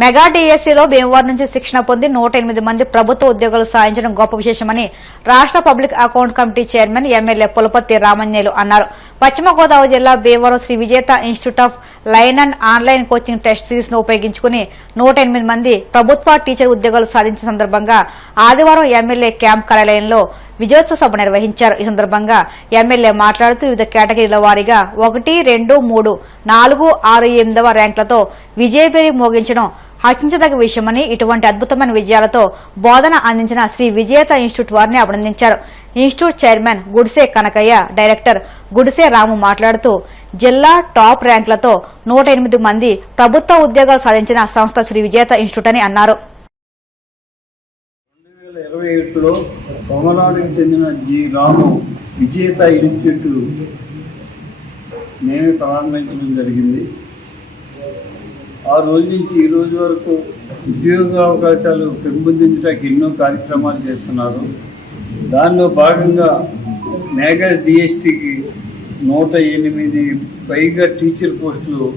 Mega డిఎస్సీలో Bhimavaram నుంచి శిక్షణ పొంది నూట ఎనిమిది మంది ప్రభుత్వ ఉద్యోగులు సాధించడం గొప్ప విశేషమని రాష్ట public account committee chairman MLA Pulaparthi రామన్యలు అన్నారు. పశ్చిమ గోదావరి జిల్లా Bhimavaram Sri Vijetha institute offline and online coaching test సిరీస్ను ఉపయోగించుకుని నూట ఎనిమిది మంది ప్రభుత్వ టీచర్ ఉద్యోగాలు సాధించిన సందర్భంగా ఆదివారం ఎమ్మెల్యే క్యాంప్ కార్యాలయంలో విజయోత్సవ సభ నిర్వహించారు. ఈ సందర్భంగా ఎమ్మెల్యే మాట్లాడుతూ వివిధ కేటగిరీల వారీగా ఒకటి రెండు మూడు నాలుగు ఆరు ఎనిమిదవ ర్యాంకులతో విజయపేరి మోగించడం హర్షించదగ్గ విషయమని ఇటువంటి అద్భుతమైన విజయాలతో బోధన అందించిన శ్రీ విజేత ఇన్స్టిట్యూట్ వారిని అభినందించారు. Institute chairman Gudise Kanakaiah director Gudise Ramu మాట్లాడుతూ జిల్లా టాప్ ర్యాంకులతో నూట ఎనిమిది మంది ప్రభుత్వ ఉద్యోగాలు సాధించిన సంస్థ శ్రీ విజేత ఇన్స్టిట్యూట్ అని అన్నారు. ఇరవై ఏడులో కొమరానికి చెందిన జి. రాము విజేత ఇన్స్టిట్యూట్ మేమే ప్రారంభించడం జరిగింది. ఆ రోజు నుంచి ఈ రోజు వరకు ఉద్యోగ అవకాశాలు పెంపొందించడానికి ఎన్నో కార్యక్రమాలు చేస్తున్నారు. దానిలో భాగంగా మేఘా డిఎస్టికి నూట ఎనిమిది పైగా టీచర్ పోస్టులు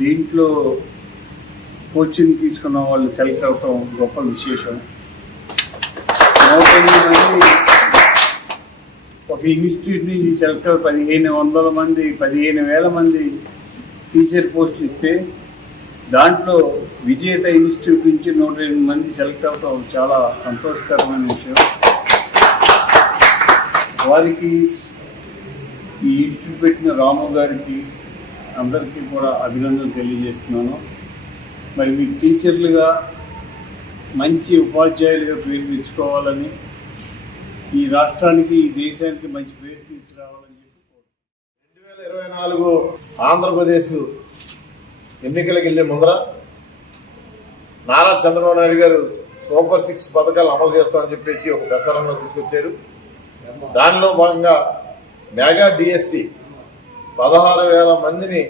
దీంట్లో కోచింగ్ తీసుకున్న వాళ్ళు సెలెక్ట్ అవటం గొప్ప విశేషం. మంది ఒక ఇన్స్టిట్యూట్ నుంచి సెలెక్ట్ పదిహేను వందల మంది పదిహేను వేల మంది టీచర్ పోస్టులు ఇస్తే దాంట్లో విజేత ఇన్స్టిట్యూట్ నుంచి నూట ఎనిమిది మంది సెలెక్ట్ అవటం చాలా సంతోషకరమైన విషయం. వారికి ఈ ఇన్స్టిట్యూట్ పెట్టిన రాము గారికి అందరికీ కూడా అభినందనలు తెలియజేస్తున్నాను. మరి మీ టీచర్లుగా మంచి ఉపాధ్యాయులుగా పేరు తెచ్చుకోవాలని ఈ రాష్ట్రానికి ఈ దేశానికి మంచి పేరు తీసుకురావాలని చెప్పి రెండు వేల ఇరవై నాలుగు ఆంధ్రప్రదేశ్ ఎన్నికలకు వెళ్ళే ముందర నారా చంద్రబాబు నాయుడు గారు సూపర్ సిక్స్ పథకాలు అమలు చేస్తామని చెప్పేసి ఒక ప్రసారంలో తీసుకొచ్చారు. దానిలో భాగంగా మెగా డిఎస్సి పదహారు వేల మందిని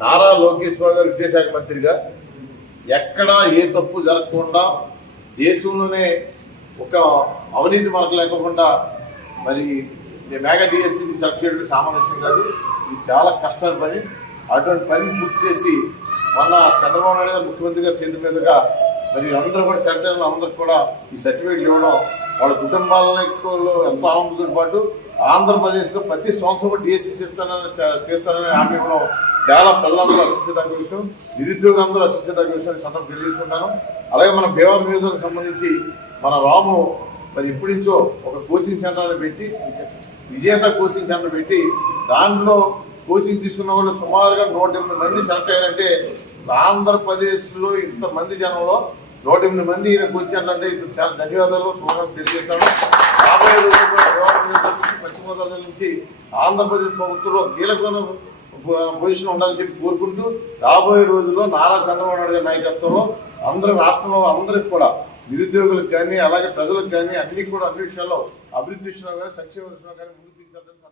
నారా లోకేష్ బాబు గారు విద్యాశాఖ మంత్రిగా ఎక్కడా ఏ తప్పు జరగకుండా దేశంలోనే ఒక అవినీతి మరక లేకుండా మరి మెగా డిఎస్సిని సెలెక్ట్ చేయడం సామాన్య విషయం కాదు. ఇది చాలా కష్టమైన పని. అటువంటి పని పూర్తి చేసి మొన్న చంద్రబాబు నాయుడు గారు ముఖ్యమంత్రి గారు చేతి మీదుగా మరి అందరూ కూడా సెలెక్ట్ అయిన అందరికి కూడా ఈ సర్టిఫికేట్లు ఇవ్వడం వాళ్ళ కుటుంబాలలో ఎంతో ఆనందంతో పాటు ఆంధ్రప్రదేశ్లో ప్రతి సంవత్సరం డిఎస్సి చేస్తానని చేస్తానని హామీ ఇవ్వడం చాలా పిల్లలందరూ రక్షించడం కోసం నిరుద్యోగులందరూ రక్షించడం కోసం సందర్భం తెలియజేస్తున్నాను. అలాగే మన భీమవరం నియోజకవర్గం సంబంధించి మన రాము మరి ఎప్పటించో ఒక కోచింగ్ సెంటర్ని పెట్టి విజేత కోచింగ్ సెంటర్ పెట్టి దాంట్లో కోచింగ్ తీసుకున్న వాళ్ళు సుమారుగా నూట ఎనిమిది మంది సెలెక్ట్ అయ్యారంటే ఆంధ్రప్రదేశ్లో ఇంతమంది జనంలో నూట ఎనిమిది మంది ఈయన కోచింగ్ సెంటర్ అంటే ఇంత చాలా ధన్యవాదాలు శుభాకాంక్షలు తెలియజేస్తాను. రాబోయే రోజుల్లో భీమవరం నియోజకవర్గం నుంచి పశ్చిమ గోదావరి నుంచి ఆంధ్రప్రదేశ్ ప్రభుత్వంలో కీలకమైన పొజిషన్ ఉండాలని చెప్పి కోరుకుంటూ రాబోయే రోజుల్లో నారా చంద్రబాబు నాయుడు గారి నాయకత్వంలో అందరి రాష్ట్రంలో అందరికి కూడా నిరుద్యోగులకు కానీ అలాగే ప్రజలకు కానీ అన్ని కూడా అన్ని విషయాల్లో అభివృద్ధి విషయంలో కానీ సంక్షేమ విషయంలో కానీ ముందుకు తీసుకెళ్తాను